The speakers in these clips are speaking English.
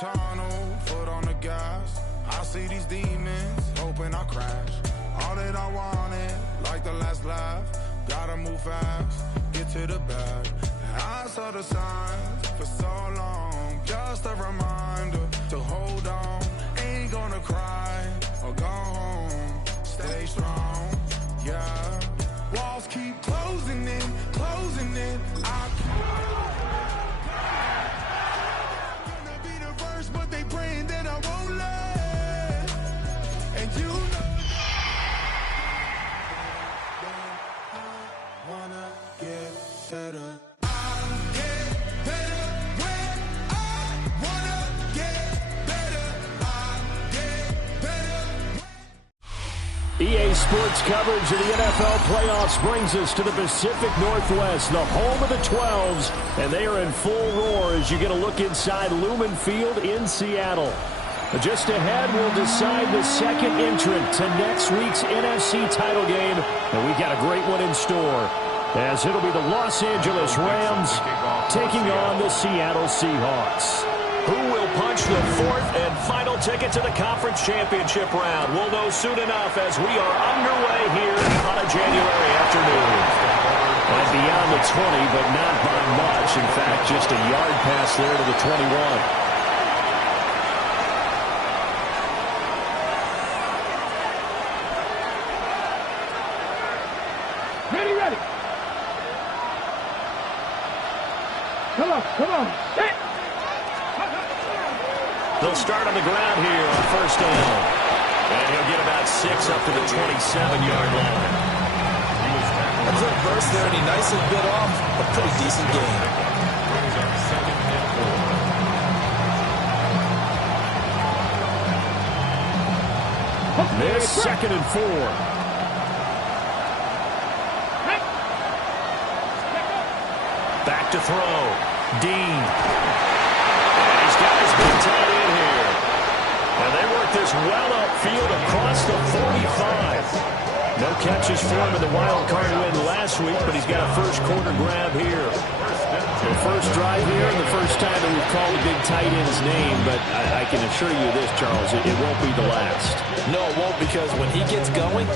tunnel, foot on the gas. I see these demons, hoping I crash. All that I wanted, like the last laugh. Gotta move fast, get to the bag. I saw the signs for so long. Just a reminder to hold on. Ain't gonna cry or go home. Stay strong, yeah. Walls keep closing in, closing in. I gonna be the first, but they praying that I won't let. And you know I wanna get better. EA Sports coverage of the NFL playoffs brings us to the Pacific Northwest, the home of the 12s, and they are in full roar as you get a look inside Lumen Field in Seattle. Just ahead, we'll decide the second entrant to next week's NFC title game, and we've got a great one in store, as it'll be the Los Angeles Rams taking on the Seattle Seahawks. Who will punch the fourth and final ticket to the conference championship round? We'll know soon enough as we are underway here on a January afternoon. And beyond the 20, but not by much. In fact, just a yard pass there to the 21. Ready. Come on. Set. They'll start on the ground here on first down. And he'll get about 6 up to the 27-yard line. That's a burst there, and he nicely bit off a pretty decent game. This 2nd and 4. Back to throw. Dean. These guys been tied in here. And they work this well upfield across the 45. No catches for him in the wild card win last week, but he's got a first quarter grab here. The first drive here and the first time that we've called a big tight end's name, but I can assure you this, Charles, it won't be the last. No, it won't, because when he gets going,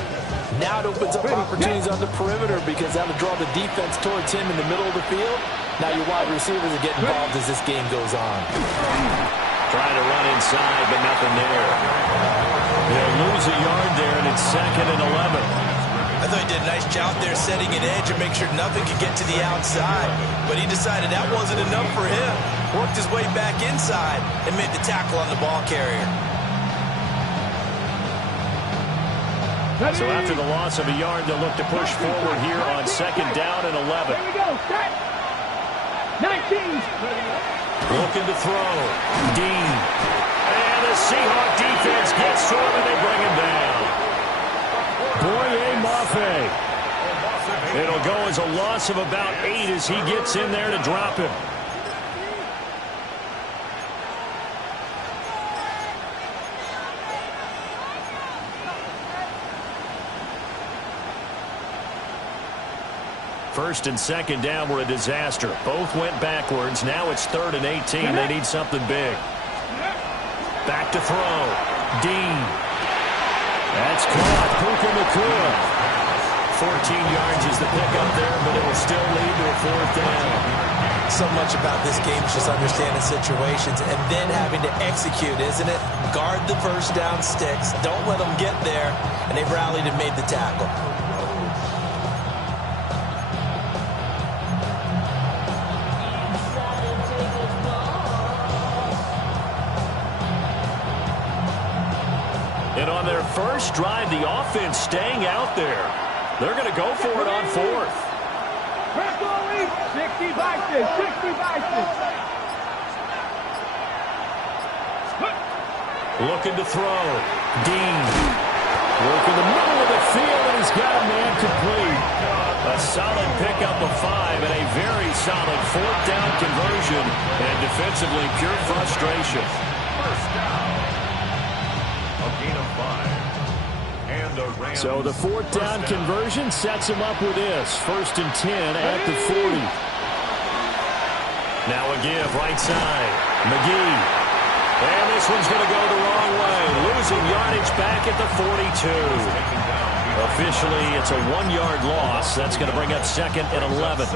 now it opens up opportunities on the perimeter, because that'll draw the defense towards him in the middle of the field. Now your wide receivers are getting involved as this game goes on. Trying to run inside, but nothing there. They'll lose a yard there, and it's 2nd and 11. I thought he did a nice job there setting an edge and make sure nothing could get to the outside. But he decided that wasn't enough for him. Worked his way back inside and made the tackle on the ball carrier. So after the loss of a yard, they'll look to push forward here on 2nd down and 11. Here we go. Set. 19. Looking to throw. Dean. And the Seahawk defense gets to him, and they bring him down. Boye Mafe. It'll go as a loss of about 8 as he gets in there to drop him. First and 2nd down were a disaster. Both went backwards. Now it's 3rd and 18. They need something big. Back to throw. Dean. That's caught. Puka Nacua. 14 yards is the pickup there, but it will still lead to a 4th down. So much about this game is just understanding situations and then having to execute, isn't it? Guard the first down sticks. Don't let them get there. And they've rallied and made the tackle. And on their first drive, the offense staying out there. They're going to go for it on 4th. 60 Vikings. Looking to throw. Dean. Working the middle of the field, and he's got a man complete. A solid pickup of 5 and a very solid 4th down conversion. And defensively, pure frustration. First down. A gain of 5. So the 4th down conversion sets him up with this. 1st and 10 at the 40. Now a give right side. McGee. And this one's going to go the wrong way. Losing yardage back at the 42. Officially, it's a 1-yard loss. That's going to bring up 2nd and 11.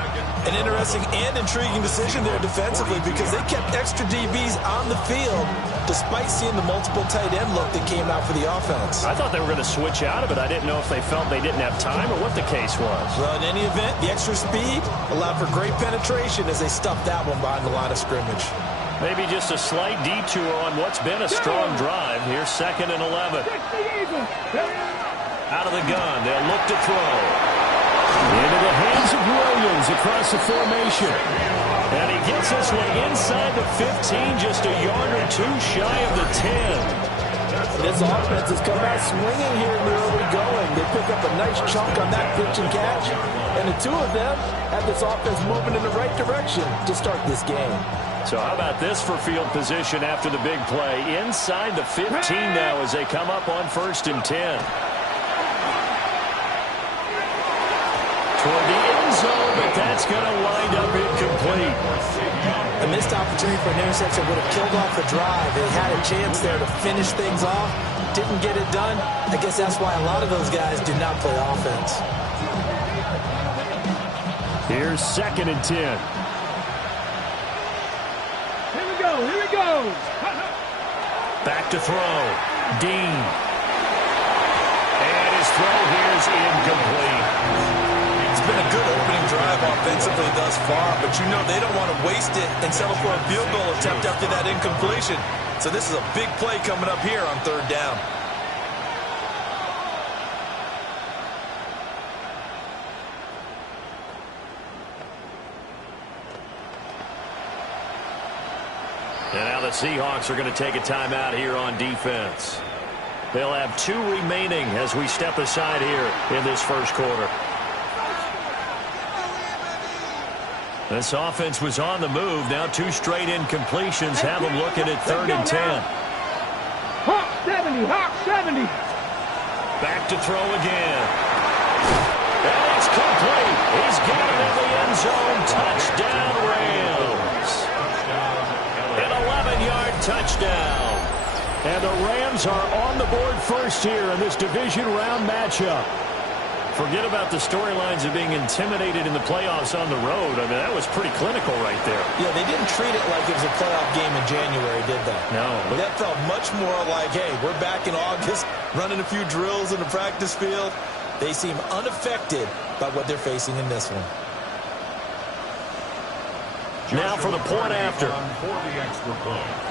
An interesting and intriguing decision there defensively because they kept extra DBs on the field despite seeing the multiple tight end look that came out for the offense. I thought they were going to switch out of it. I didn't know if they felt they didn't have time or what the case was. Well, in any event, the extra speed allowed for great penetration as they stuffed that one behind the line of scrimmage. Maybe just a slight detour on what's been a strong drive. Here's 2nd and 11. Out of the gun, they'll look to throw. Into the hands of Williams across the formation. And he gets this one inside the 15, just a yard or two shy of the 10. This offense has come out swinging here in the early going. They pick up a nice chunk on that pitch and catch. And the two of them have this offense moving in the right direction to start this game. So how about this for field position after the big play? Inside the 15 now as they come up on 1st and 10. Toward the end zone, but that's going to wind up incomplete. A missed opportunity for an interception would have killed off the drive. They had a chance there to finish things off. Didn't get it done. I guess that's why a lot of those guys did not play offense. Here's 2nd and 10. Here we go. Here we go. Back to throw. Dean. And his throw here is incomplete. It's been a good opening drive offensively thus far, but you know they don't want to waste it and settle for a field goal attempt after that incompletion. So this is a big play coming up here on 3rd down. And now the Seahawks are going to take a timeout here on defense. They'll have 2 remaining as we step aside here in this first quarter. This offense was on the move. Now 2 straight incompletions have them looking at 3rd and 10. Hawk 70, Hawk 70. Back to throw again. And it's complete. He's got it in the end zone. Touchdown, Rams. An 11-yard touchdown. And the Rams are on the board first here in this division round matchup. Forget about the storylines of being intimidated in the playoffs on the road. I mean, that was pretty clinical right there. Yeah, they didn't treat it like it was a playoff game in January, did they? No. But that felt much more like, hey, we're back in August, running a few drills in the practice field. They seem unaffected by what they're facing in this one. Now for the point after. For the extra point.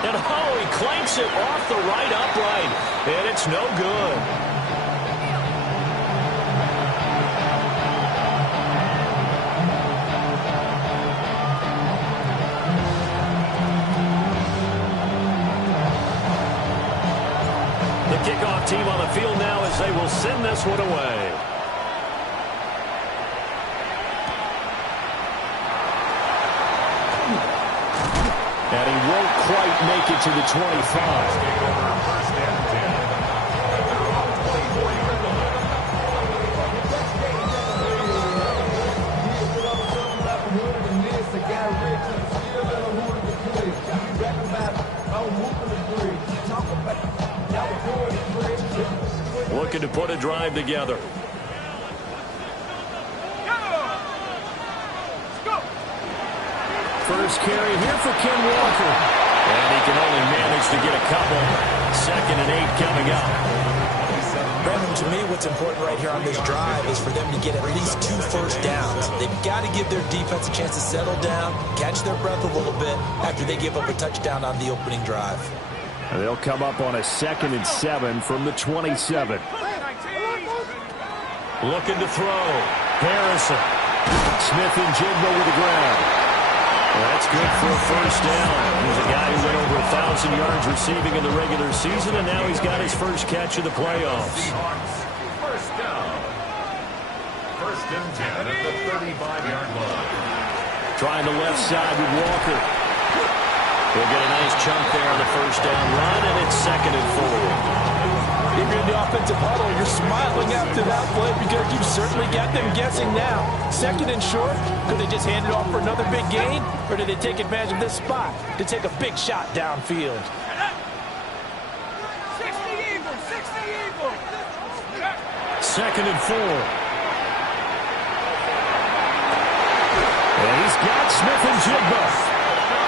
And oh, he clanks it off the right upright. And it's no good. The kickoff team on the field now as they will send this one away. And he won't quite make it to the 25. Looking to put a drive together. First carry here for Ken Walker. And he can only manage to get a couple. 2nd and 8 coming up. Brandon, to me, what's important right here on this drive is for them to get at least 2 first downs. They've got to give their defense a chance to settle down, catch their breath a little bit after they give up a touchdown on the opening drive. And they'll come up on a 2nd and 7 from the 27. Looking to throw. Harrison. Smith and Jigba with the ground. Well, that's good for a first down. He's a guy who went over 1,000 yards receiving in the regular season, and now he's got his first catch of the playoffs. First down. 1st and 10 at the 35-yard line. Trying the left side with Walker. He'll get a nice chunk there on the first down run, and it's 2nd and 4. It you're in the offensive huddle, you're smiling after that play because you've certainly got them guessing now. Second and short, could they just hand it off for another big gain? Or did they take advantage of this spot to take a big shot downfield? 60 Eagles, 60 Eagles. Second and 4. And he's got Smith-Njigba.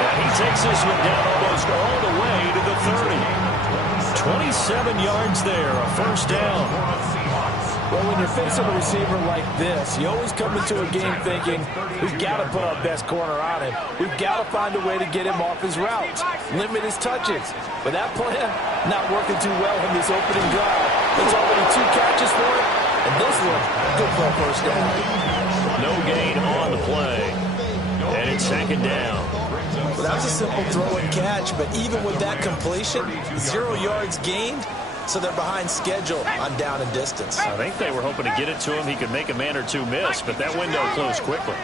And he takes this one down almost all the way to the 30. 27 yards there, a first down. Well, when you're facing a receiver like this, you always come into a game thinking, we've got to put our best corner on him. We've got to find a way to get him off his routes, limit his touches. But that plan, not working too well in this opening drive. There's already 2 catches for it, and this one, good for a first down. No gain on the play. And it's second down. Well, that was a simple throw and catch, but even with that completion, 0 yards gained, so they're behind schedule on down and distance. I think they were hoping to get it to him. He could make a man or two miss, but that window closed quickly.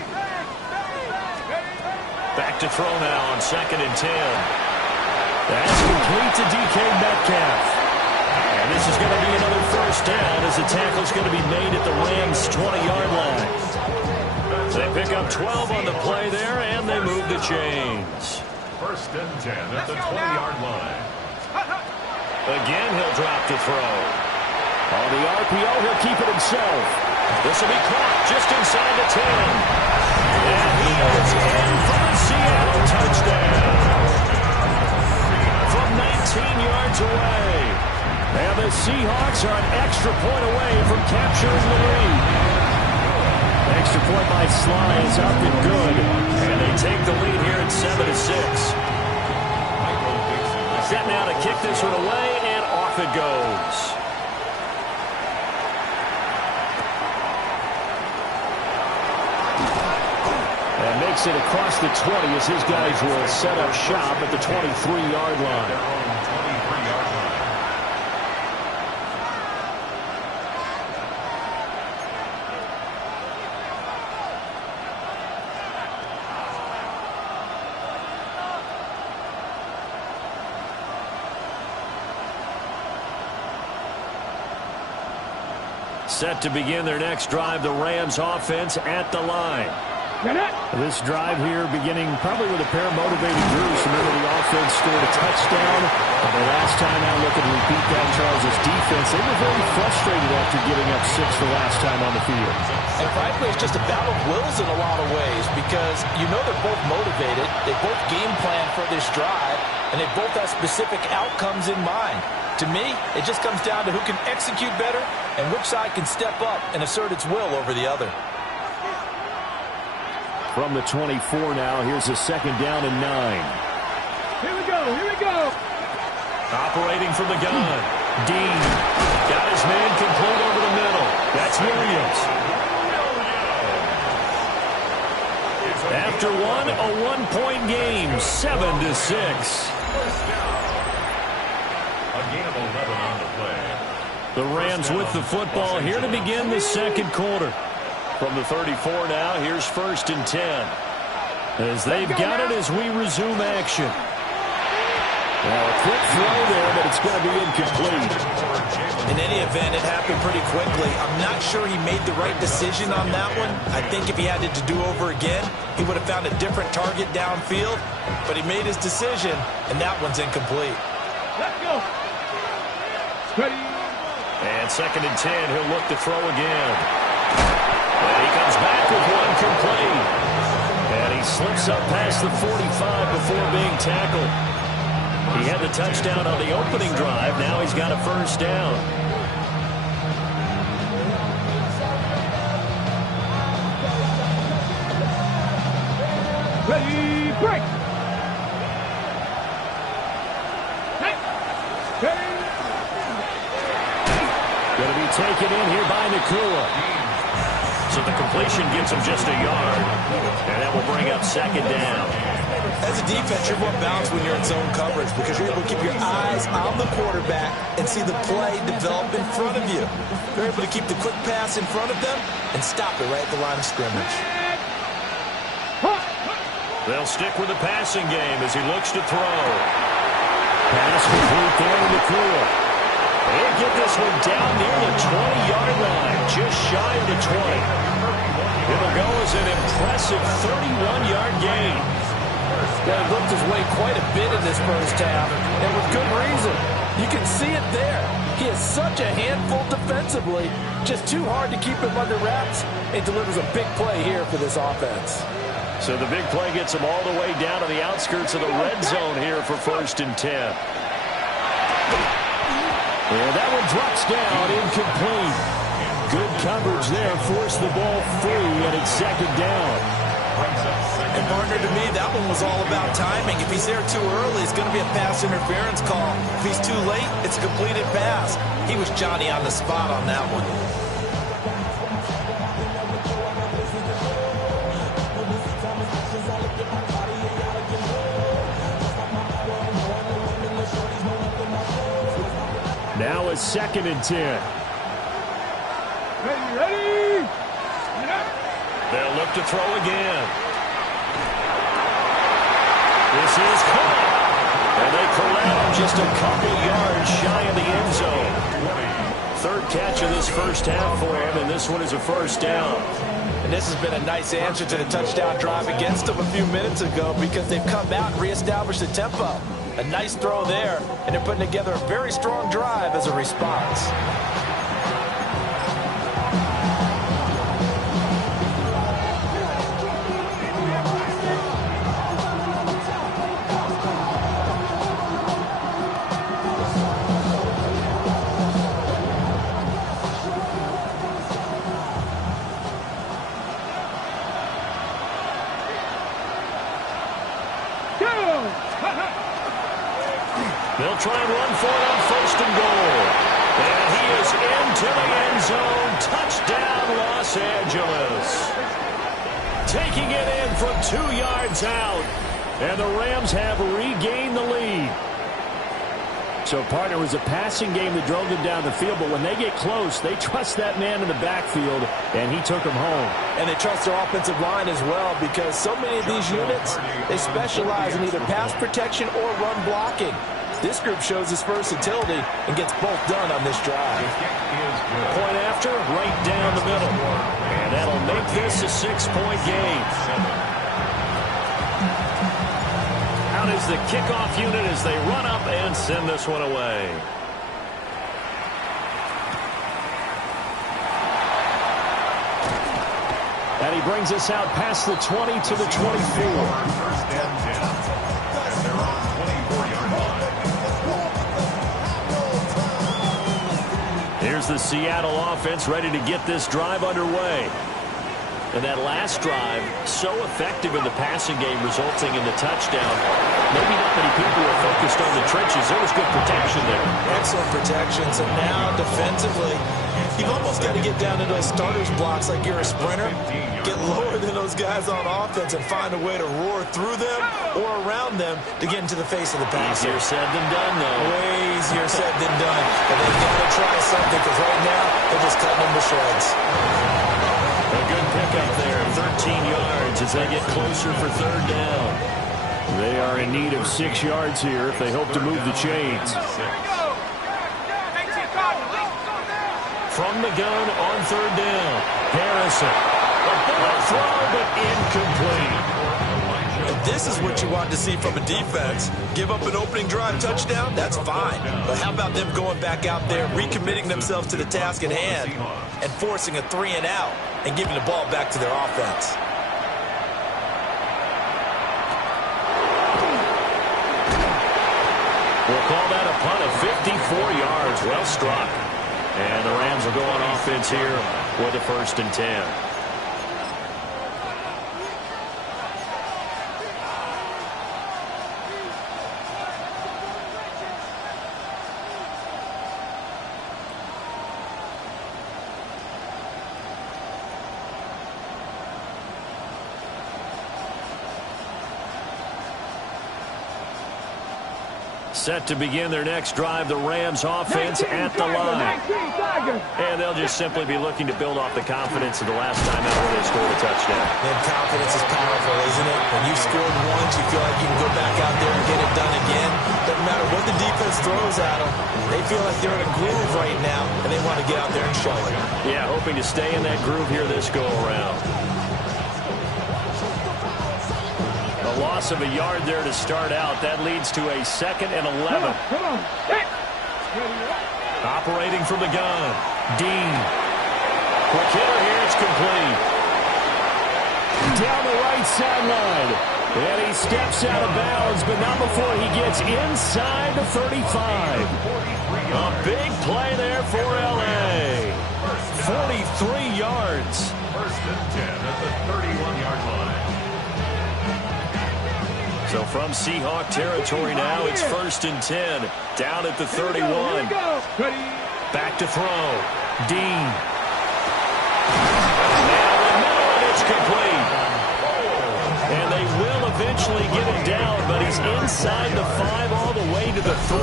Back to throw now on second and 10. That's complete to DK Metcalf. And this is going to be another first down as the tackle's going to be made at the Rams' 20-yard line. They pick up 12 on the play there, and they move the chains. First and 10 at the 20-yard line. Again, he'll drop to throw. On the RPO, he'll keep it himself. This will be caught just inside the 10. And he is in for the Seattle touchdown. From 19 yards away. And the Seahawks are an extra point away from capturing the lead. Extra point by Sly is up and good. And they take the lead here at 7-6. Set now to kick this one away, and off it goes. And makes it across the 20 as his guys will set up shop at the 23-yard line. Set to begin their next drive, the Rams offense at the line. This drive here beginning probably with a pair of motivated groups. Remember, the offense scored a touchdown. And the last time out, looking to repeat that, Charles' defense, they were very frustrated after giving up 6 the last time on the field. And frankly, it's just a battle of wills in a lot of ways because you know they're both motivated. They both game plan for this drive, and they both have specific outcomes in mind. To me, it just comes down to who can execute better and which side can step up and assert its will over the other. From the 24 now, here's a second down and 9. Here we go, here we go. Operating from the gun. Dean got his man complete over the middle. That's Williams. After one, a one-point game, 7-6. A gain of 11 on the play. The Rams with the football here to begin the second quarter. From the 34 now, here's first and 10. As they've got it as we resume action. Now a quick throw there, but it's going to be incomplete. In any event, it happened pretty quickly. I'm not sure he made the right decision on that one. I think if he had it to do over again, he would have found a different target downfield. But he made his decision, and that one's incomplete. Let's go. Ready. And second and 10, he'll look to throw again. And he comes back with one complete. And he slips up past the 45 before being tackled. He had the touchdown on the opening drive. Now he's got a first down. Ready, break. Going to be taken in here by Nakua. So the completion gives him just a yard. And that will bring up second down. As a defense, you're more balanced when you're in zone coverage because you're able to keep your eyes on the quarterback and see the play develop in front of you. You're able to keep the quick pass in front of them and stop it right at the line of scrimmage. They'll stick with the passing game as he looks to throw. Pass complete there to Nakua. They get this one down near the 20-yard line, just shy of the 20. It'll go as an impressive 31-yard gain. Well, he looked his way quite a bit in this first half, and with good reason. You can see it there. He is such a handful defensively, just too hard to keep him under wraps, and delivers a big play here for this offense. So the big play gets him all the way down to the outskirts of the red zone here for 1st and 10. And that one drops down, incomplete. Good coverage there, forced the ball free, and it's 2nd down. And partner, to me, that one was all about timing. If he's there too early, it's going to be a pass interference call. If he's too late, it's a completed pass. He was Johnny on the spot on that one. Now it's 2nd and 10. Ready? They'll look to throw again. This is caught. And they corral just a couple yards shy of the end zone. 3rd catch of this first half for him, and this one is a 1st down. And this has been a nice answer to the touchdown drive against them a few minutes ago because they've come out and reestablished the tempo. A nice throw there, and they're putting together a very strong drive as a response. They'll try and run for it on 1st and goal. And he is into the end zone. Touchdown, Los Angeles. Taking it in from 2 yards out. And the Rams have regained the lead. So, partner, it was a passing game that drove them down the field, but when they get close, they trust that man in the backfield, and he took them home. And they trust their offensive line as well because so many of these units, they specialize in either pass protection or run blocking. This group shows its versatility and gets both done on this drive. Point after, right down the middle. And that'll make this a 6-point game. Out is the kickoff unit as they run up and send this one away. And he brings us out past the 20 to the 24. 1st and 10. And they're on 24-yard line. Here's the Seattle offense ready to get this drive underway. And that last drive, so effective in the passing game, resulting in the touchdown. Maybe not many people were focused on the trenches. There was good protection there. Excellent protection. So now, defensively, you've almost got to get down to those starters blocks like you're a sprinter. Get lower than those guys on offense and find a way to roar through them or around them to get into the face of the passer. Easier said than done, though. Way easier said than done. But they've got to try something because right now, they're just cutting them to shreds. A good pickup there, 13 yards as they get closer for 3rd down. They are in need of 6 yards here if they hope to move the chains. From the gun on 3rd down, Harrison. A bullet throw, but incomplete. And this is what you want to see from a defense. Give up an opening drive touchdown, that's fine. But how about them going back out there, recommitting themselves to the task at hand, and forcing a 3-and-out and giving the ball back to their offense. We'll call that a punt of 54 yards. Well struck. And the Rams will go on offense here with a 1st and 10. Set to begin their next drive, the Rams offense at the line. And they'll just simply be looking to build off the confidence of the last time out where they scored a touchdown. And confidence is powerful, isn't it? When you scored once, you feel like you can go back out there and get it done again. Doesn't matter what the defense those throws at them, they feel like they're in a groove right now, and they want to get out there and show it. Yeah, hoping to stay in that groove here this go-around. A loss of a yard there to start out. That leads to a 2nd and 11. Come on. Hey. Operating from the gun. Dean. Quick hitter here. It's complete. Down the right sideline. And he steps out of bounds, but not before he gets inside the 35. A big play there for L.A. 43 yards. 1st and 10 at the 31-yard line. So from Seahawk territory now, it's 1st and 10. Down at the 31. Back to throw. Dean. Now the middle, and it's complete. And they will eventually get him down, but he's inside the 5 all the way to the 3.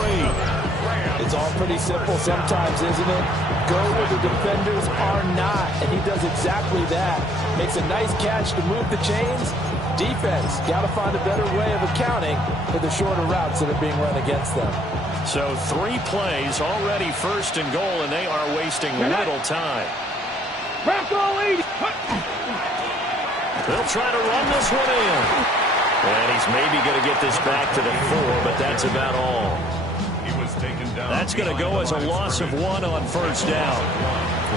It's all pretty simple sometimes, isn't it? Go where the defenders are not, and he does exactly that. Makes a nice catch to move the chains. Defense, got to find a better way of accounting for the shorter routes that are being run against them. So 3 plays, already 1st and goal, and they are wasting little time. They'll try to run this one in. And he's maybe going to get this back to the 4, but that's about all. That's going to go as a loss of 1 on 1st down.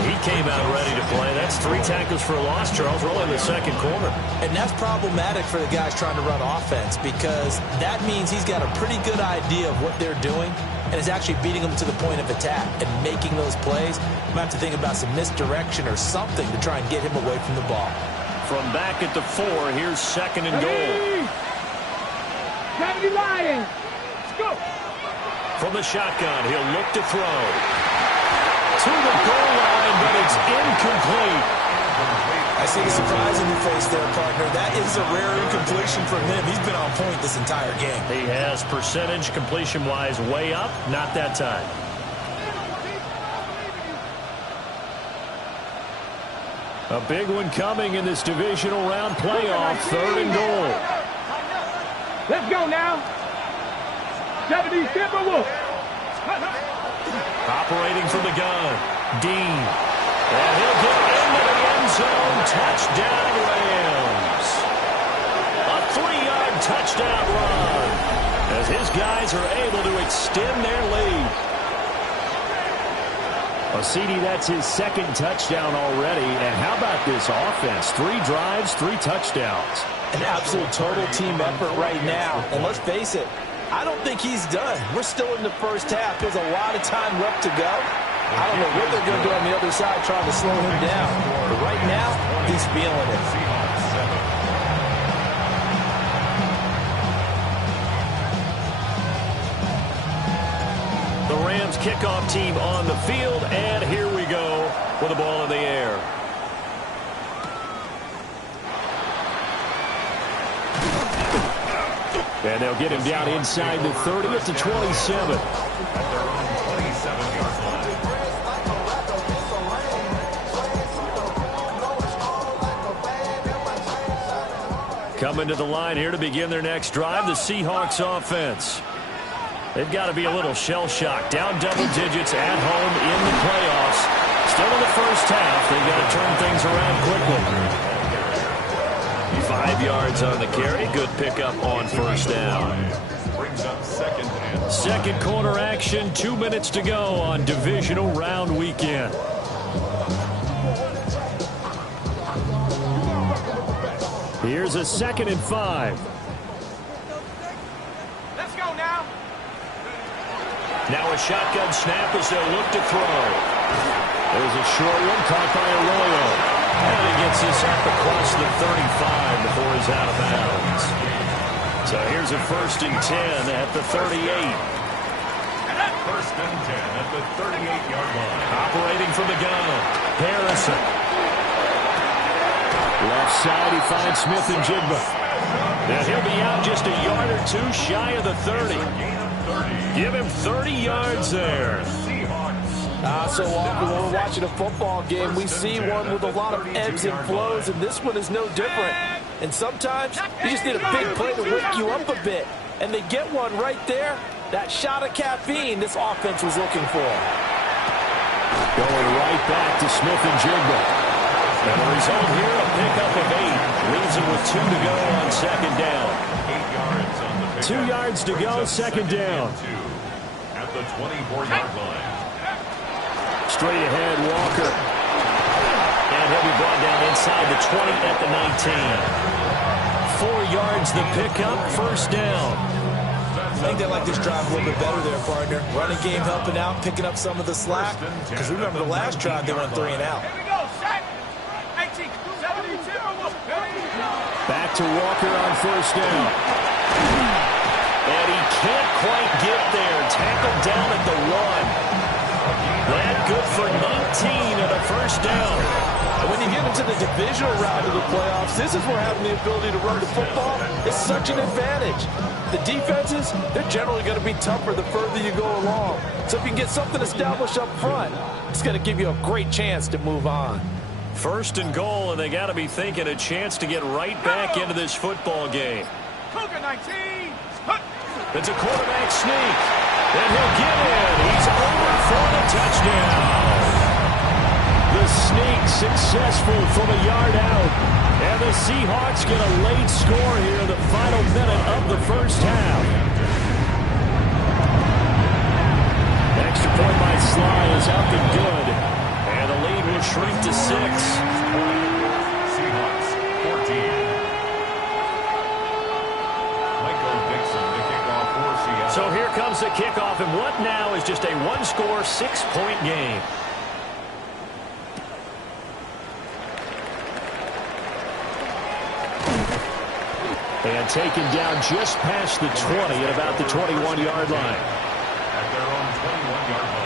He came out ready to play. That's 3 tackles for a loss, Charles. We're only in the 2nd quarter. And that's problematic for the guys trying to run offense because that means he's got a pretty good idea of what they're doing and is actually beating them to the point of attack and making those plays. Might have to think about some misdirection or something to try and get him away from the ball. From back at the 4, here's 2nd and goal. Gravity Lions. Let's go. From the shotgun, he'll look to throw. To the goal line, but it's incomplete. I see the surprise in your face there, partner. That is a rare incompletion from him. He's been on point this entire game. He has percentage completion-wise way up. Not that time. A big one coming in this divisional round playoff. 3rd and goal. Let's go now. 70 Timberwolves. Operating from the gun. Dean. And he'll get into the end zone. Touchdown, Rams. A 3-yard touchdown run as his guys are able to extend their lead. Well, CD, that's his 2nd touchdown already. And how about this offense? 3 drives, 3 touchdowns. An absolute total team effort right now. And let's face it, I don't think he's done. We're still in the 1st half. There's a lot of time left to go. I don't know what they're going to do on the other side trying to slow him down. But right now, he's feeling it. The Rams kickoff team on the field, and here we go with the ball in the air. And they'll get him down inside the 30 at the 27. Coming to the line here to begin their next drive, the Seahawks offense. They've got to be a little shell-shocked. Down double digits at home in the playoffs. Still in the 1st half. They've got to turn things around quickly. 5 yards on the carry. Good pickup on 1st down. 2nd quarter action. 2 minutes to go on divisional round weekend. Here's a 2nd and 5. Let's go now. Now a shotgun snap as they'll look to throw. There's a short one caught by Arroyo. And he gets this up across the 35 before he's out of bounds. So here's a 1st and 10 at the 38. 1st and 10 at the 38-yard line. Operating from the gun. Harrison. Left side, he finds Smith and Jigba. And he'll be out just a yard or 2 shy of the 30. Give him 30 yards there. So often when we're watching a football game, we see one with a lot of ebbs and flows, and this one is no different. And sometimes you just need a big play to wake you up a bit. And they get one right there, That shot of caffeine this offense was looking for. Going right back to Smith-Njigba. And the result here, a pickup of 8. Leaves it with 2 to go on second down. 8 yards on the pickup. 2 yards to go, second down. At the 24-yard line. Straight ahead, Walker. And he'll be brought down inside the 20 at the 19. 4 yards the pickup, first down. I think they like this drive a little bit better there, partner. Running game helping out, picking up some of the slack. Because remember the last drive, they went 3 and out. Here we go, set. 18, 72. Back to Walker on first down. And he can't quite get there. Tackled down at the 1. That good for 19 and a first down. And when you get into the divisional round of the playoffs, this is where having the ability to run the football is such an advantage. The defenses, they're generally going to be tougher the further you go along. So if you can get something established up front, it's going to give you a great chance to move on. First and goal, and they got to be thinking a chance to get right back into this football game. Cougar 19. It's a quarterback sneak. And he'll get in. He's over for the touchdown. The sneak successful from a yard out. And the Seahawks get a late score here in the final minute of the first half. Extra point by Sly is up and good. And the lead will shrink to 6. Seahawks 14. Michael Dixon to kick off for Seattle. So here comes the kickoff, and what now is just a one-score, 6-point game. And taken down just past the 20 at about the 21-yard line. At their own 21-yard line.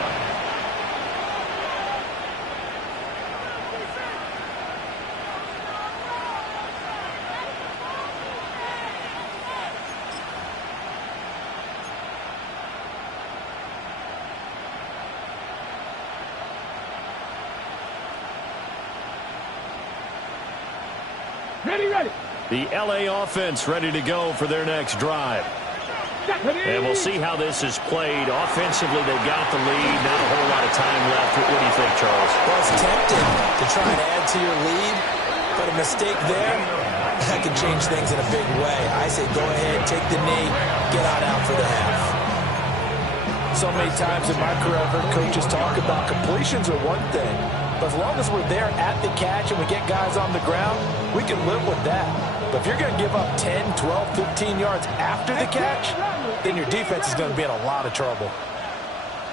Ready. The L.A. offense ready to go for their next drive. And we'll see how this is played. Offensively, they got the lead. Not a whole lot of time left. What do you think, Charles? Well, it's tempting to try and add to your lead, but a mistake there, that can change things in a big way. I say go ahead, take the knee, get on out for the half. So many times in my career, I've heard coaches talk about completions are one thing. But as long as we're there at the catch and we get guys on the ground, we can live with that. But if you're going to give up 10, 12, 15 yards after the catch, then your defense is going to be in a lot of trouble.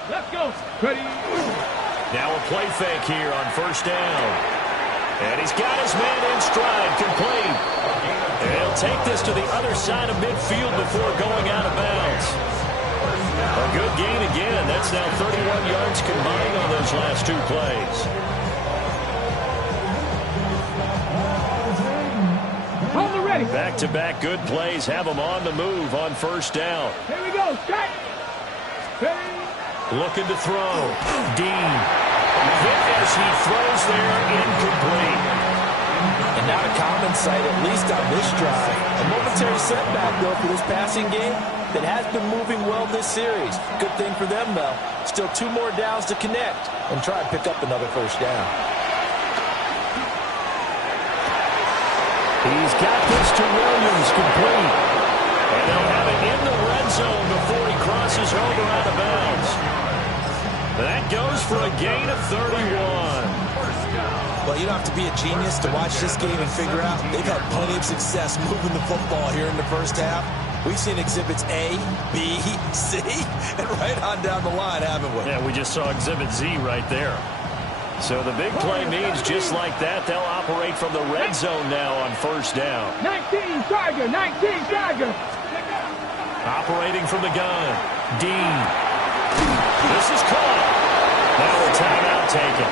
Let's go. Ready. Now a play fake here on first down. And he's got his man in stride, complete. And he'll take this to the other side of midfield before going out of bounds. A good gain again. That's now 31 yards combined on those last 2 plays. Hold the ready. Back-to-back good plays have them on the move on first down. Here we go. Set. Ready. Looking to throw. Dean. Hit as he throws there, incomplete. And not a common sight, at least on this drive. A momentary setback, though, for this passing game that has been moving well this series. Good thing for them, though. Still 2 more downs to connect and try and pick up another first down. He's got this to Williams, complete. And they'll have it in the red zone before he crosses over out of bounds. That goes for a gain of 31. Well, you don't have to be a genius to watch this game and figure out they've had plenty of success moving the football here in the first half. We've seen exhibits A, B, C, and right on down the line, haven't we? Yeah, we just saw exhibit Z right there. So the big play means just like that, they'll operate from the red zone now on first down. 19 Tiger. Operating from the gun. Dean. This is caught. Now a timeout taken.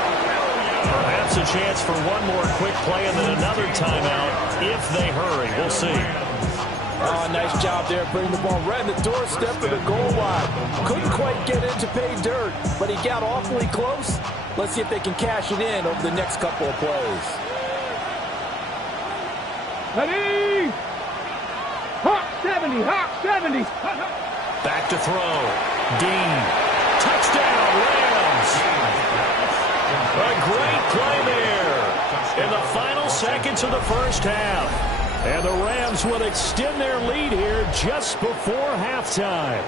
Perhaps a chance for one more quick play and then another timeout if they hurry. We'll see. Oh, nice job there putting the ball right in the doorstep of the goal line. Couldn't quite get in to pay dirt, but he got awfully close. Let's see if they can cash it in over the next couple of plays. Ready. Hawk 70. Back to throw. Dean. Touchdown, Rams. A great play there in the final seconds of the first half. And the Rams will extend their lead here just before halftime.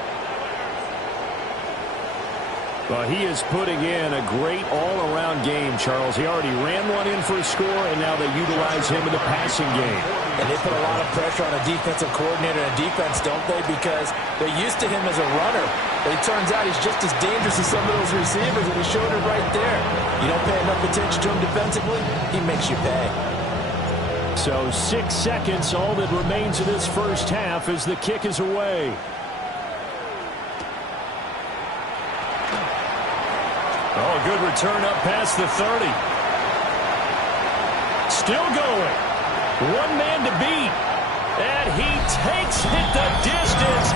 Well, he is putting in a great all-around game, Charles. He already ran one in for a score, and now they utilize him in the passing game. And they put a lot of pressure on a defensive coordinator and defense, don't they? Because they're used to him as a runner. But it turns out he's just as dangerous as some of those receivers, and he showed it right there. You don't pay enough attention to him defensively, he makes you pay. So 6 seconds, all that remains of this first half as the kick is away. Oh, good return up past the 30. Still going. One man to beat. And he takes it the distance.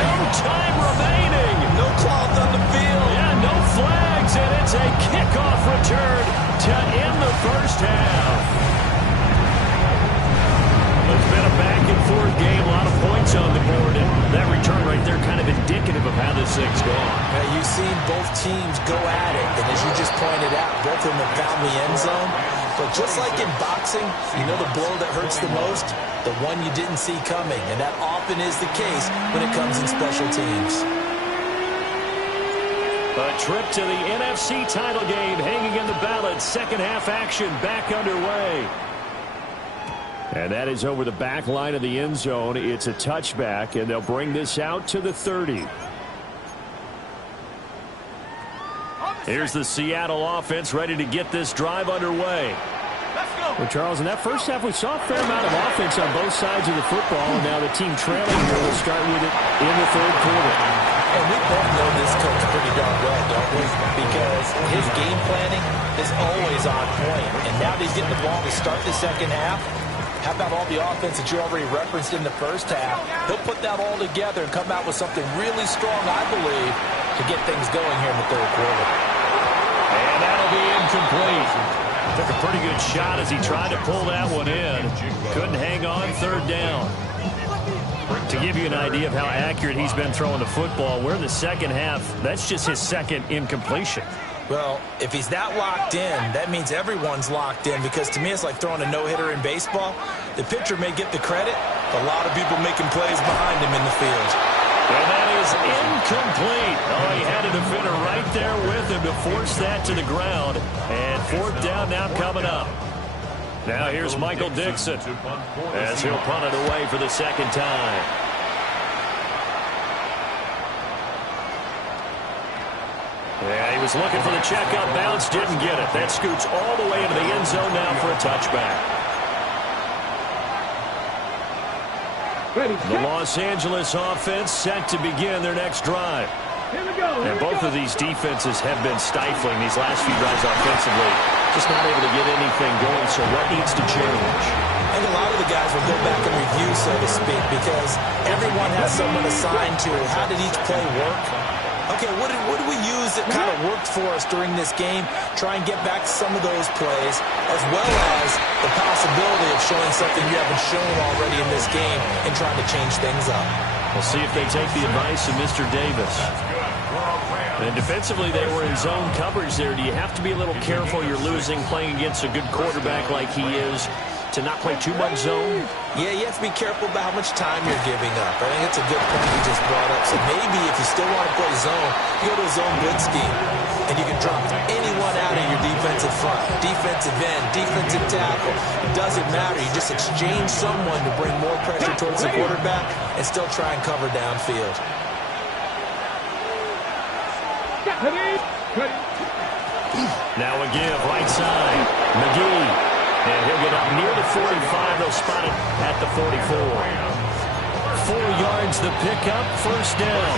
No time remaining. No cloth on the field. Yeah, no flags. And it's a kickoff return to end the first half. It's been a back-and-forth game, a lot of points on the board, and that return right there kind of indicative of how this thing's gone. Yeah, you've seen both teams go at it, and as you just pointed out, both of them have found the end zone. But just like in boxing, you know the blow that hurts the most? The one you didn't see coming, and that often is the case when it comes in special teams. A trip to the NFC title game hanging in the balance. Second half action back underway. And that is over the back line of the end zone. It's a touchback, and they'll bring this out to the 30. Here's the Seattle offense ready to get this drive underway. Well, Charles, in that first half, we saw a fair amount of offense on both sides of the football, and now the team trailing here will start with it in the third quarter. And we both know this coach pretty darn well, don't we? Because his game planning is always on point. And now that he's getting the ball to start the second half, how about all the offense that you already referenced in the first half? He'll put that all together and come out with something really strong, I believe, to get things going here in the third quarter. And that'll be incomplete. Took a pretty good shot as he tried to pull that one in. Couldn't hang on, third down. To give you an idea of how accurate he's been throwing the football, we're in the second half. That's just his second incompletion. Well, if he's that locked in, that means everyone's locked in, because to me it's like throwing a no-hitter in baseball. The pitcher may get the credit, but a lot of people making plays behind him in the field. And that is incomplete. Oh, he had a defender right there with him to force that to the ground. And fourth down now coming up. Now here's Michael Dixon as he'll punt it away for the second time. Yeah, he was looking for the checkup bounce, didn't get it. That scoots all the way into the end zone now for a touchback. The Los Angeles offense set to begin their next drive. Here we go. And both of these defenses have been stifling these last few drives offensively. Just not able to get anything going, so what needs to change? I think a lot of the guys will go back and review, so to speak, because everyone has someone assigned to how did each play work. Okay, what did we use that kind of worked for us during this game? Try and get back to some of those plays, as well as the possibility of showing something you haven't shown already in this game and trying to change things up. We'll see if they take the advice of Mr. Davis. And defensively, they were in zone coverage there. Do you have to be a little careful? You're losing playing against a good quarterback like he is, to not play too much zone? Yeah, you have to be careful about how much time you're giving up. I think it's a good point you just brought up. So maybe if you still want to play zone, you go to a zone blitz scheme, and you can drop anyone out of your defensive front, defensive end, defensive tackle. It doesn't matter. You just exchange someone to bring more pressure towards the quarterback and still try and cover downfield. Now a give, right side. McGee. And he'll get up near the 45. They'll spot it at the 44. 4 yards the pickup, first down.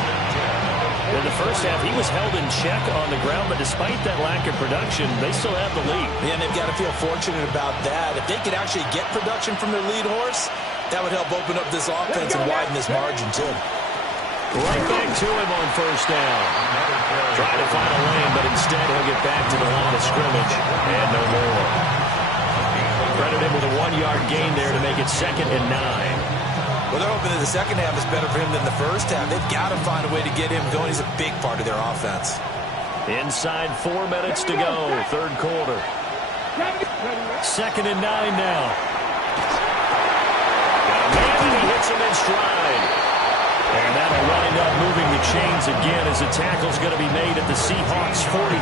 In the first half, he was held in check on the ground, but despite that lack of production, they still have the lead. Yeah, and they've got to feel fortunate about that. If they could actually get production from their lead horse, that would help open up this offense and widen this margin, too. Right back to him on first down. Trying to find a lane, but instead he'll get back to the line of scrimmage and no more. Credit him with a 1-yard gain there to make it 2nd and 9. Well, they're hoping that the second half is better for him than the first half. They've got to find a way to get him going. He's a big part of their offense. Inside 4 minutes to go, third quarter. 2nd and 9 now. And he hits him in stride. And that'll wind up moving the chains again as the tackle's going to be made at the Seahawks 43.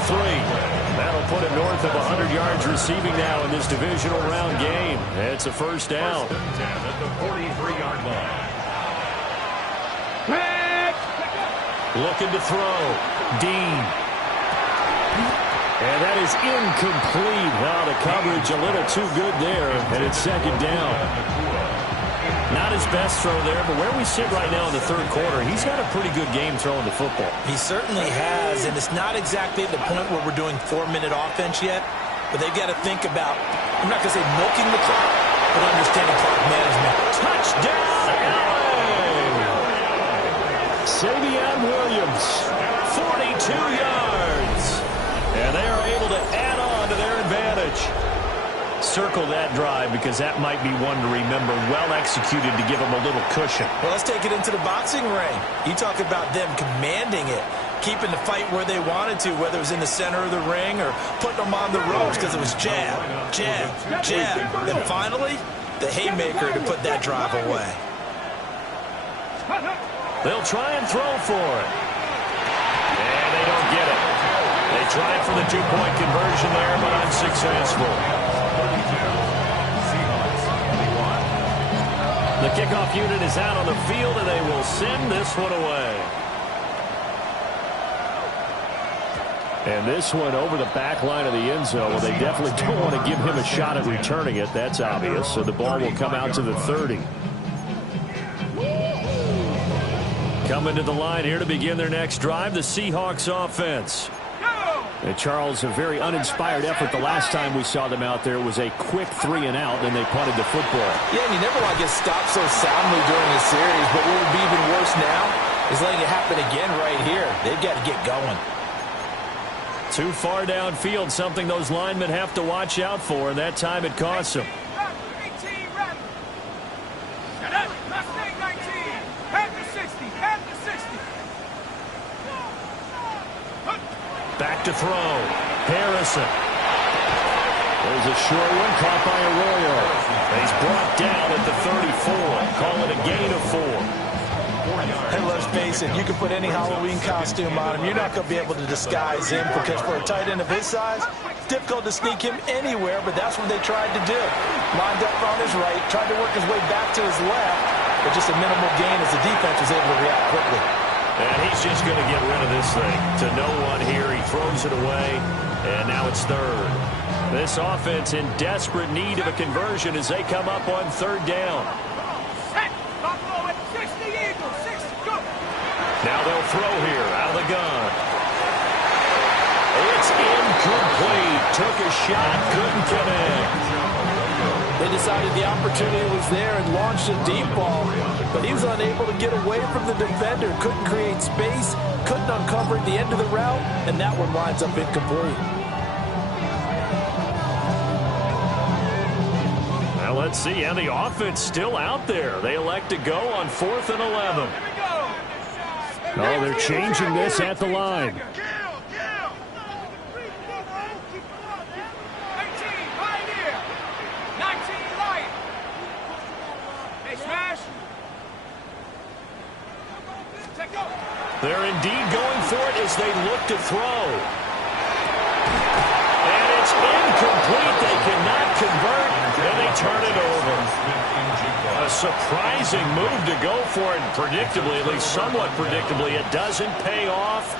That'll put him north of 100 yards receiving now in this divisional round game. It's a first down. First and 10 at the 43-yard line. Looking to throw. Dean. And that is incomplete. Now the coverage a little too good there, and it's second down. Not his best throw there, but where we sit right now in the third quarter, he's had a pretty good game throwing the football. He certainly has, and it's not exactly at the point where we're doing 4-minute offense yet, but they've got to think about, I'm not going to say milking the clock, but understanding clock management. Touchdown, LA! Savion Williams, 42 yards. And they are able to add on to their advantage. Circle that drive because that might be one to remember. Well executed to give them a little cushion. Well, let's take it into the boxing ring. You talk about them commanding it, keeping the fight where they wanted to, whether it was in the center of the ring or putting them on the ropes because it was jab, jab, jab. Then finally, the haymaker to put that drive away. They'll try and throw for it. And they don't get it. They tried for the two-point conversion there, but unsuccessful. The kickoff unit is out on the field, and they will send this one away. And this one over the back line of the end zone. Well, they definitely don't want to give him a shot at returning it. That's obvious. So the ball will come out to the 30. Coming to the line here to begin their next drive, the Seahawks offense. And Charles, a very uninspired effort the last time we saw them out there. It was a quick 3 and out, and they punted the football. Yeah, and you never want to get stopped so soundly during the series, but what would be even worse now is letting it happen again right here. They've got to get going. Too far downfield, something those linemen have to watch out for, and that time it costs them. Back to throw. Harrison. There's a short one caught by Arroyo. He's brought down at the 34. Call it a gain of 4. And let's face it, you can put any Halloween costume on him. You're not going to be able to disguise him because for a tight end of his size, it's difficult to sneak him anywhere, but that's what they tried to do. Lined up on his right, tried to work his way back to his left, but just a minimal gain as the defense was able to react quickly. And he's just going to get rid of this thing. To no one here, he throws it away, and now it's third. This offense in desperate need of a conversion as they come up on third down. Now they'll throw here out of the gun. It's incomplete. Took a shot, couldn't connect. They decided the opportunity was there and launched a deep ball, but he was unable to get away from the defender, couldn't create space, couldn't uncover the end of the route, and that one winds up incomplete. Now let's see, and the offense still out there. They elect to go on 4th and 11. Oh, they're changing this at the line. They're indeed going for it as they look to throw. And it's incomplete. They cannot convert, and they turn it over. A surprising move to go for it, and predictably, at least somewhat predictably, it doesn't pay off.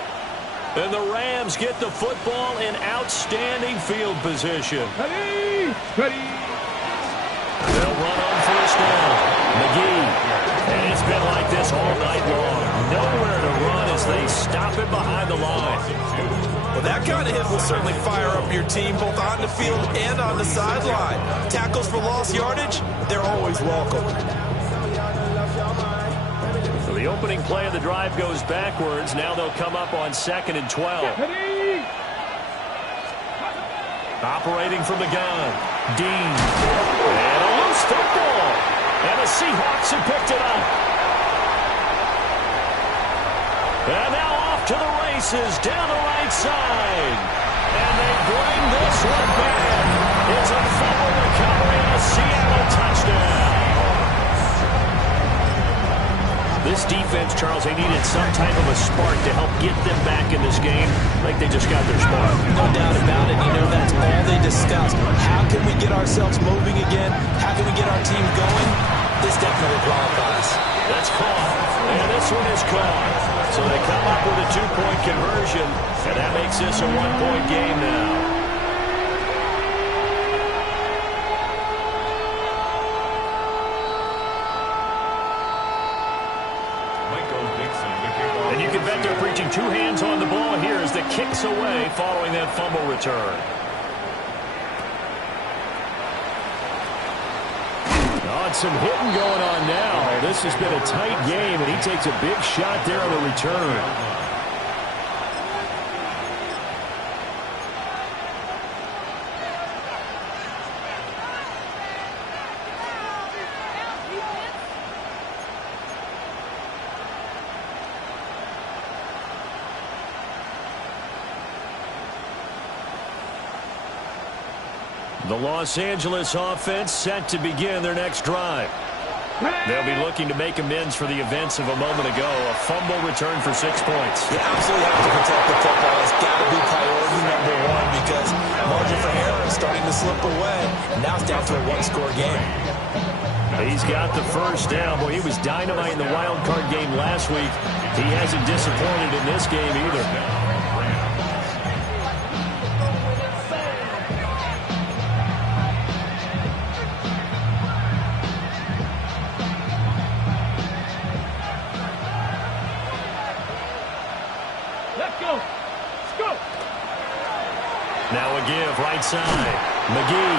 And the Rams get the football in outstanding field position. Ready. They'll run on first down. McGee. And it's been like this all night long. Nowhere to run as they stop it behind the line. Well, that kind of hit will certainly fire up your team both on the field and on the sideline. Tackles for lost yardage, they're always welcome. So the opening play of the drive goes backwards. Now they'll come up on 2nd and 12. Operating from the gun. Dean. And a loose football. And the Seahawks have picked it up. And now off to the races down the right side. And they bring this one back. It's a fumble recovery and a Seattle touchdown. This defense, Charles, they needed some type of a spark to help get them back in this game. Like they just got their spark. No doubt about it. You know, that's all they discussed. How can we get ourselves moving again? How can we get our team going? This definitely qualifies. That's caught. And this one is caught. So they come up with a 2-point conversion, and that makes this a 1-point game now. And you can bet they're preaching 2 hands on the ball here as the kick's away following that fumble return. Some hitting going on now. This has been a tight game, and he takes a big shot there on the return. The Los Angeles offense set to begin their next drive. They'll be looking to make amends for the events of a moment ago. A fumble return for 6 points. You absolutely have to protect the football. It's got to be priority number 1 because margin for error is starting to slip away. And now it's down to a 1-score game. He's got the first down. Boy, he was dynamite in the wild card game last week. He hasn't disappointed in this game either. Now a give, right side. McGee.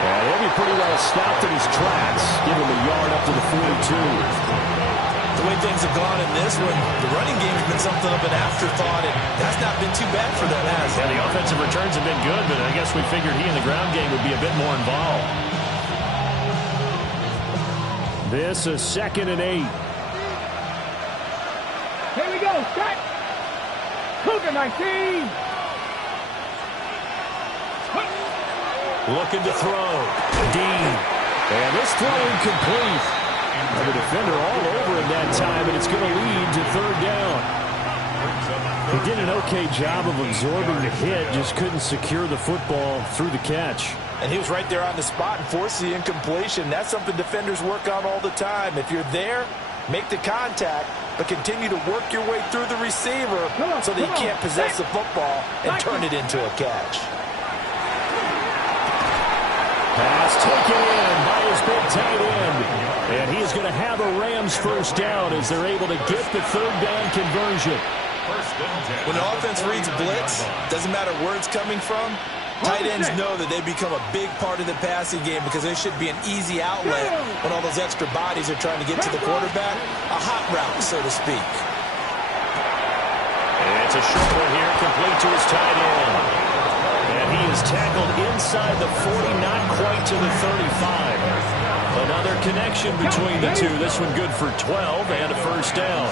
Yeah, he'll be pretty well stopped in his tracks. Give him a yard up to the 42. The way things have gone in this one, the running game has been something of an afterthought, and that's not been too bad for them, has it? Yeah, the offensive returns have been good, but I guess we figured he in the ground game would be a bit more involved. This is 2nd and 8. Here we go, set. Cougar 19. Looking to throw. Dean. And this throw incomplete. And the defender all over him that time, and it's going to lead to 3rd down. He did an okay job of absorbing the hit, just couldn't secure the football through the catch. And he was right there on the spot and forced the incompletion. That's something defenders work on all the time. If you're there, make the contact, but continue to work your way through the receiver so that you can't possess the football and turn it into a catch. Pass taken in by his big tight end. And he is going to have a Rams first down as they're able to get the 3rd down conversion. When the offense reads blitz, doesn't matter where it's coming from, tight ends know that they become a big part of the passing game because there should be an easy outlet when all those extra bodies are trying to get to the quarterback. A hot route, so to speak. And it's a short one here, complete to his tight end. And he is tackled inside the 40, not quite to the 35. Another connection between the two. This one good for 12 and a first down.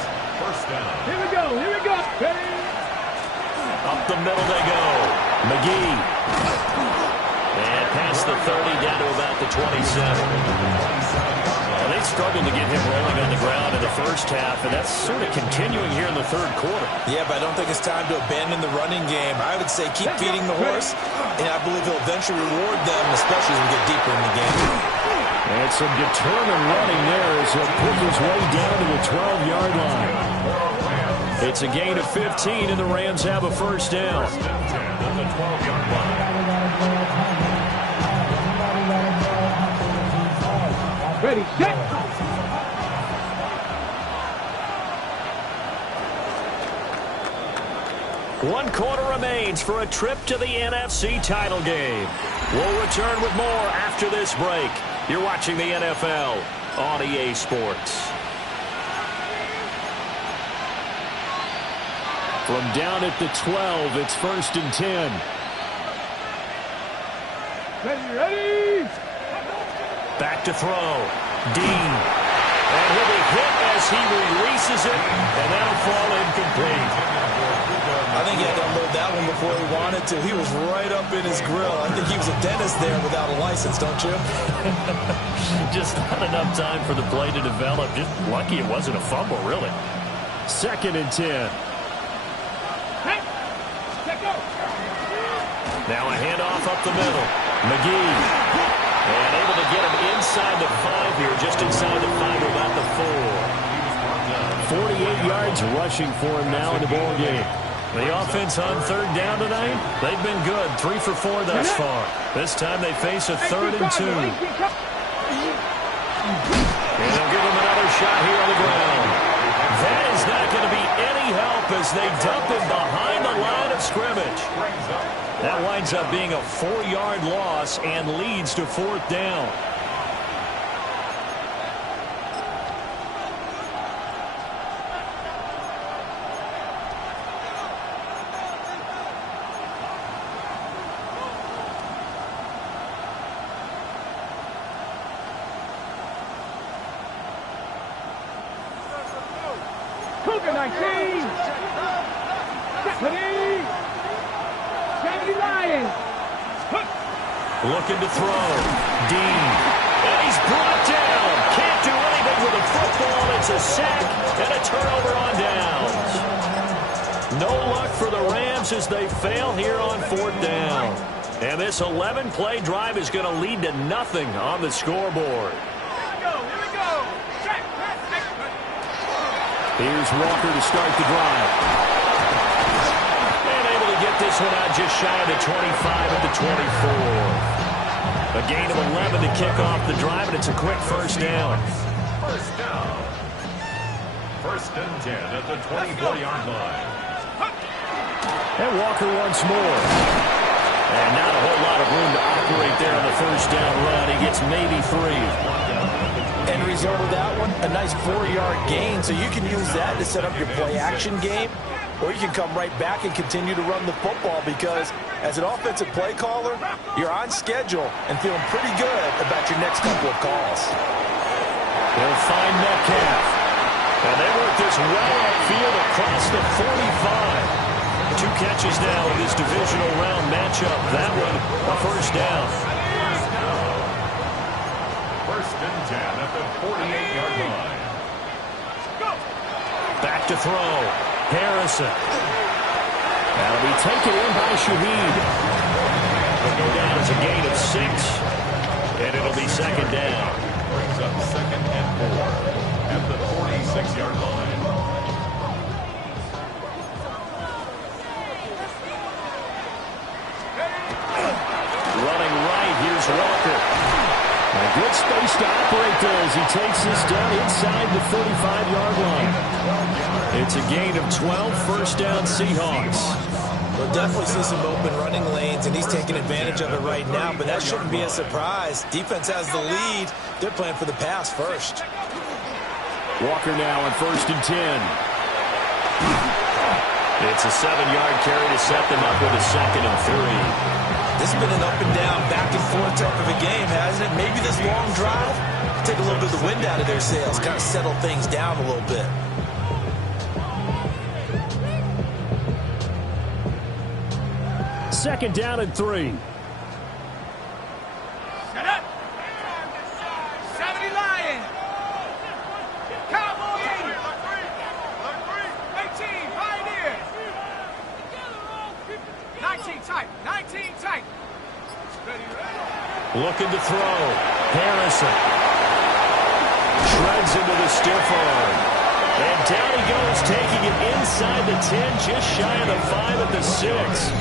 Here we go, here we go. Ready? Up the middle they go. McGee. And past the 30 down to about the 27. And they struggled to get him rolling on the ground in the first half, and that's sort of continuing here in the 3rd quarter. Yeah, but I don't think it's time to abandon the running game. I would say keep feeding the horse, and I believe he'll eventually reward them, especially as we get deeper in the game. And some determined running there as he'll pick his way down to the 12-yard line. It's a gain of 15, and the Rams have a first down. Ready, set. One quarter remains for a trip to the NFC title game. We'll return with more after this break. You're watching the NFL on EA Sports. From down at the 12, it's 1st and 10. Ready, ready. Back to throw. Dean. And he'll be hit as he releases it, and that'll fall incomplete. I think he had to unload that one before he wanted to. He was right up in his grill. I think he was a dentist there without a license, don't you? Just not enough time for the play to develop. Just lucky it wasn't a fumble, really. 2nd and 10. Now a handoff up the middle. McGee. And able to get him inside the 5 here, just inside the 5, about the 4. 48 yards rushing for him now in the ball game. The offense on 3rd down tonight, they've been good. 3 for 4 thus far. This time they face a 3rd and 2. And they'll give him another shot here on the ground. That is not going to be any help as they dump him behind the line of scrimmage. That winds up being a 4-yard loss and leads to 4th down. Cougar 19. 70 Lions. Looking to throw. Dean. And he's brought down. Can't do anything with the football. It's a sack and a turnover on downs. No luck for the Rams as they fail here on 4th down. And this 11-play drive is going to lead to nothing on the scoreboard. Here we go. Check. Here's Walker to start the drive. And able to get this one out just shy of the 25 at the 24. A gain of 11 to kick off the drive, and it's a quick 1st down. 1st down. 1st and 10 at the 24-yard line. And Walker once more. And not a whole lot of room to operate there on the 1st down run. He gets maybe 3. End result of that one, a nice 4-yard gain. So you can use that to set up your play-action game, or you can come right back and continue to run the football because as an offensive play caller, you're on schedule and feeling pretty good about your next couple of calls. They'll find Metcalf. And they work this well upfield across the 45. 2 catches now in this divisional round matchup. That one, a 1st down. 1st and 10 at the 48-yard line. Back to throw. Harrison. That'll be taken in by Shaheed. It'll go down as a gain of 6. And it'll be 2nd down. Brings up 2nd and 4 at the 46-yard line. Running right, here's Walker. A good space to operate there as he takes this down inside the 35-yard line. It's a gain of 12, 1st down Seahawks. We'll definitely see some open running lanes, and he's taking advantage of it right now, but that shouldn't be a surprise. Defense has the lead. They're playing for the pass first. Walker now on 1st and 10. It's a 7-yard carry to set them up with a 2nd and 3. This has been an up-and-down, back-and-forth type of a game, hasn't it? Maybe this long drive, take a little bit of the wind out of their sails, kind of settle things down a little bit. Second down and 3. Set up. 70 Lions. Cowboys. 18 Pioneers. 19 tight. 19 tight. Looking to throw. Harrison. Shreds into the stiff arm. And down he goes, taking it inside the 10, just shy of the 5 at the 6.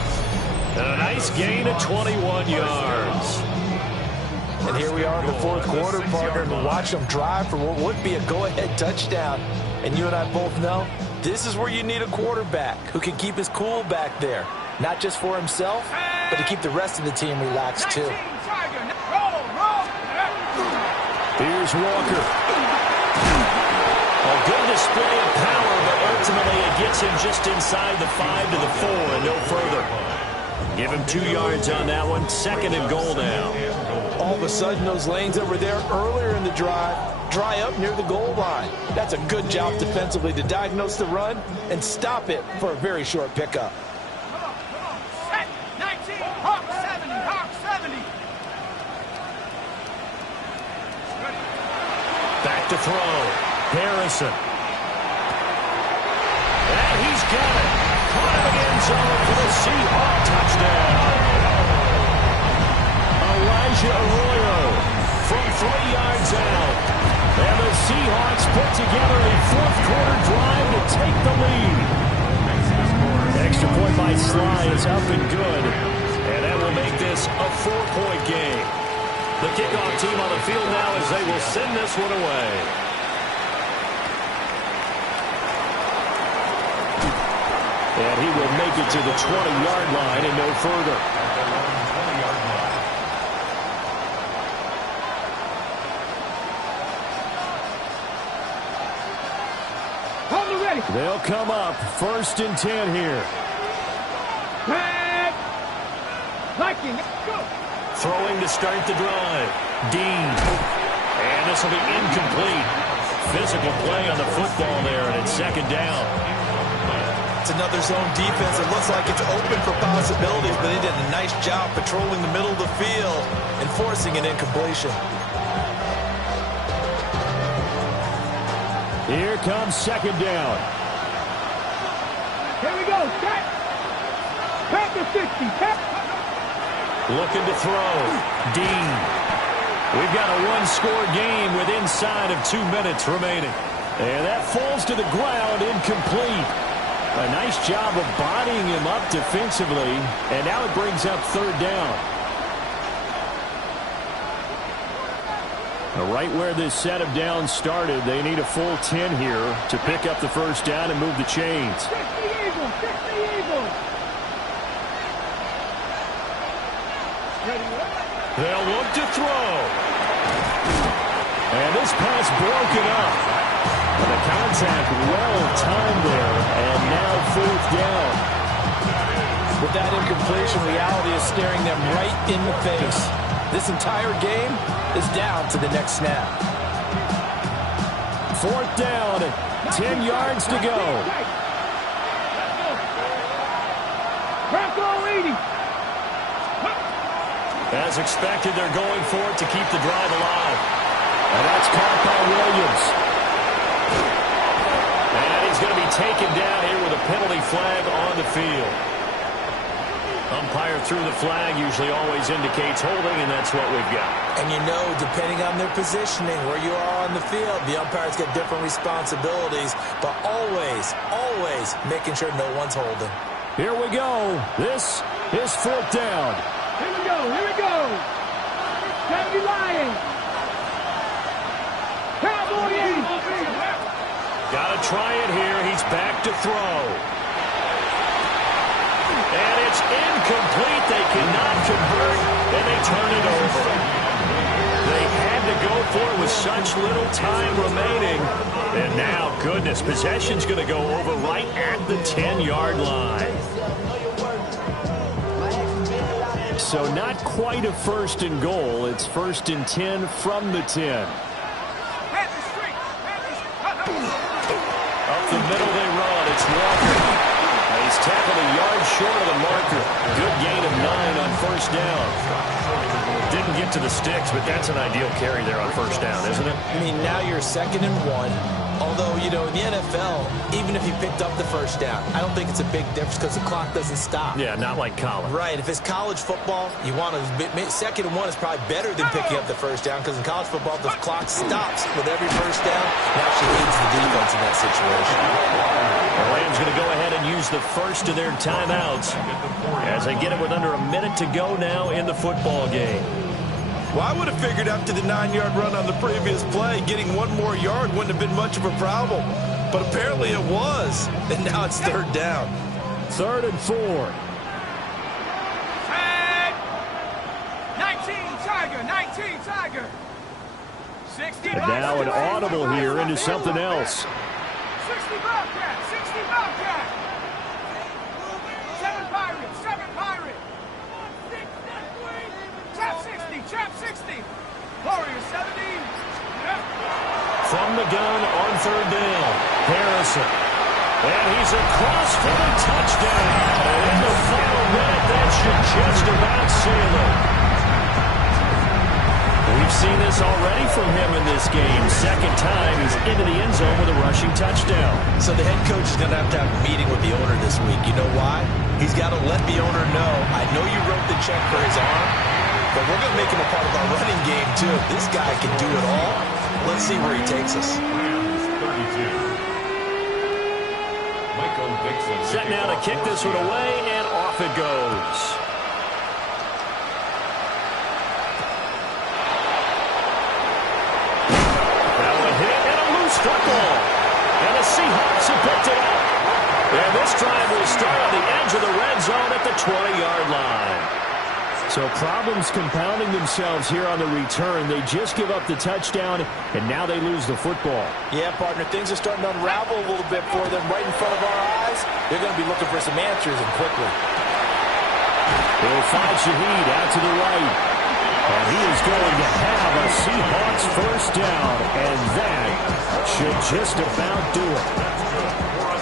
And a nice gain of 21 yards. And here we are in the 4th quarter, partner, and watch them drive for what would be a go-ahead touchdown. And you and I both know this is where you need a quarterback who can keep his cool back there. Not just for himself, but to keep the rest of the team relaxed, too. Here's Walker. A good display of power, but ultimately it gets him just inside the 5 to the 4 and no further. Give him 2 yards on that one. 2nd and goal now. All of a sudden, those lanes that were there earlier in the drive dry up near the goal line. That's a good job defensively to diagnose the run and stop it for a very short pickup. Set. 19. Hawk 70. Hawk 70. Back to throw. Harrison. And he's got it. Caught in the end zone for the Seahawks touchdown. Elijah Arroyo from 3 yards out. And the Seahawks put together a fourth-quarter drive to take the lead. Extra point by Sly is up and good. And that will make this a 4-point game. The kickoff team on the field now as they will send this one away. And he will make it to the 20-yard line and no further. They'll come up 1st and 10 here. Viking, go. Throwing to start the drive. Dean. And this will be incomplete. Physical play on the football there, and it's 2nd down. It's another zone defense. It looks like it's open for possibilities, but they did a nice job patrolling the middle of the field and forcing an incompletion. Here comes 2nd down. Here we go. Set. Panther 60. Looking to throw. Dean. We've got a one-score game with inside of 2 minutes remaining. And that falls to the ground, incomplete. A nice job of bodying him up defensively. And now it brings up 3rd down. Right where this set of downs started, they need a full 10 here to pick up the 1st down and move the chains. 60 Eagles, 60 Eagles. They'll look to throw. And this pass broken up. And the contact well timed there, and now 4th down. With that incompletion, reality is staring them right in the face. This entire game is down to the next snap. 4th down, 10 yards to go. Bronco 80. As expected, they're going for it to keep the drive alive. And that's caught by Williams. And he's going to be taken down here with a penalty flag on the field. Umpire threw the flag, usually always indicates holding, and that's what we've got. And you know, depending on their positioning, where you are on the field, the umpires get different responsibilities, but always, always making sure no one's holding. Here we go. This is 4th down. Here we go, here we go. Sammy Lions. Cowboy 80. Got to try it here. He's back to throw. And it's incomplete. They cannot convert, and they turn it over. They had to go for it with such little time remaining. And now, goodness, possession's going to go over right at the 10-yard line. So not quite a 1st and goal. It's 1st and 10 from the 10. Up the middle they run. It's Walker. He's tackled a yard short of the marker. Good gain of 9 on 1st down. Didn't get to the sticks, but that's an ideal carry there on 1st down, isn't it? I mean, now you're 2nd and 1. Although, you know, in the NFL, even if you picked up the 1st down, I don't think it's a big difference because the clock doesn't stop. Yeah, not like college. Right. If it's college football, you want to 2nd and 1 is probably better than picking up the 1st down because in college football, the clock stops with every 1st down. It actually aids the defense in that situation. The Rams going to go ahead and use the first of their timeouts as they get it with under a minute to go now in the football game. Well, I would have figured after the 9-yard run on the previous play, getting 1 more yard wouldn't have been much of a problem. But apparently it was. And now it's 3rd down. 3rd and 4. 19 Tiger, 19 Tiger. 60 And now an audible here into something else. 60 Bobcat, 60 Bobcat. 7 Pirate, 7 Pirate. Trap 60, Trap 60. And he's across for the touchdown. And in the final minute, that should just about seal it. We've seen this already from him in this game. Second time he's into the end zone with a rushing touchdown. So the head coach is going to have a meeting with the owner this week. You know why? He's got to let the owner know, I know you wrote the check for his arm, but we're going to make him a part of our running game too. This guy can do it all. Let's see where he takes us. Set now to kick this one away, and off it goes. That one hit, and a loose football. And the Seahawks have picked it up. And this drive will start on the edge of the red zone at the 20-yard line. So problems compounding themselves here on the return. They just give up the touchdown, and now they lose the football. Yeah, partner, things are starting to unravel a little bit for them right in front of our eyes. They're going to be looking for some answers, and quickly. They'll find Shaheed out to the right. And he is going to have a Seahawks first down, and that should just about do it.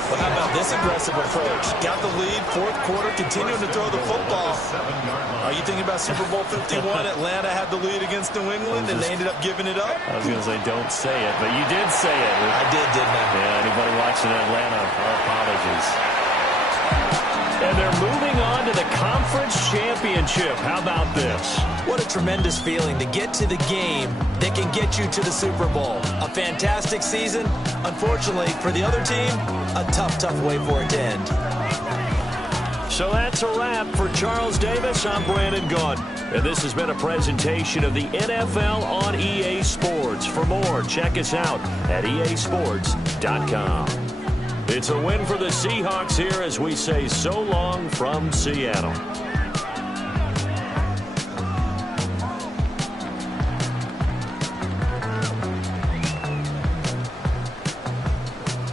Well, how about this aggressive approach? Got the lead, fourth quarter, continuing to throw the football. Are you thinking about Super Bowl 51? Atlanta had the lead against New England, and they ended up giving it up? I was going to say, don't say it, but you did say it. I did, didn't I? Yeah, anybody watching Atlanta, our apologies. And they're moving on to the conference championship. How about this? What a tremendous feeling to get to the game that can get you to the Super Bowl. A fantastic season. Unfortunately, for the other team, a tough, tough way for it to end. So that's a wrap for Charles Davis. I'm Brandon Gaudin. And this has been a presentation of the NFL on EA Sports. For more, check us out at easports.com. It's a win for the Seahawks here as we say so long from Seattle.